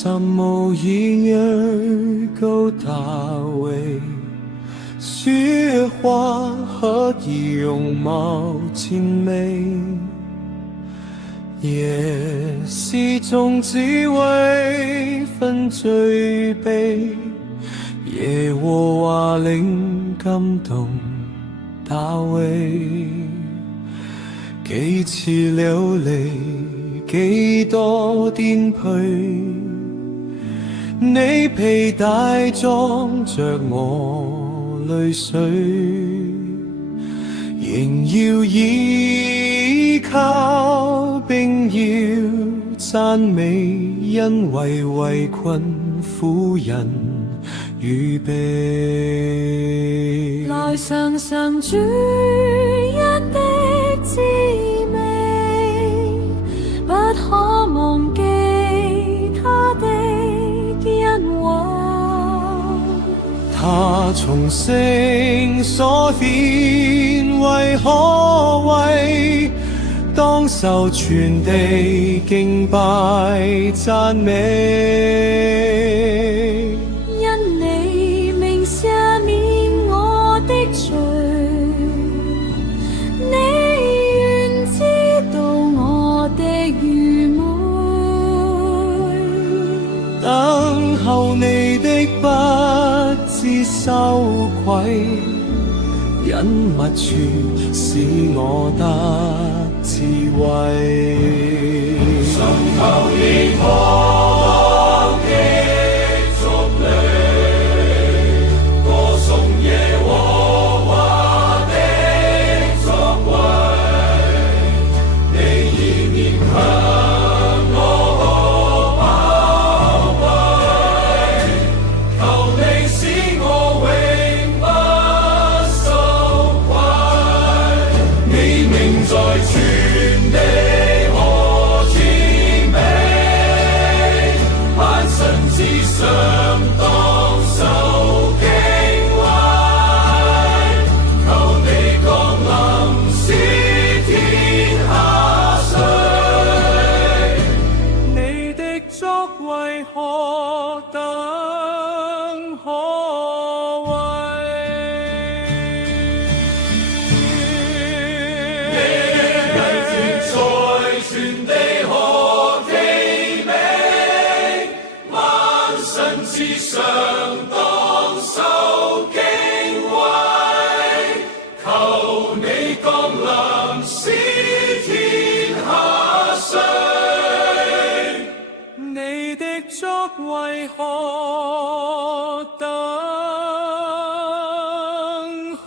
什麼音兒夠到位？雪花何以容貌盡美？夜是種滋味分最悲，耶和華靈感動大衛，幾次流離，幾多顛沛，你披戴裝着我淚水，仍要依靠並要讚美，因為為困苦人預備。來嘗嘗主恩的滋味，不可忘記他的恩惠。他從聖所獻為可畏，當受全地敬拜讚美。因你名赦免我的罪，你願知道我的愚昧。等候你的不知羞愧，隱密處使我得智慧。尋求你可的足履，歌頌耶和華的作為，你以面向我可寶貴，求你使我永不羞愧，你名在全地何甜美，萬神之上當受敬畏，求你降臨使天下垂，你的作為何等可畏？你藝團在全地何其美，萬神之上當受敬畏，求你降臨使天下垂，你的作為何等可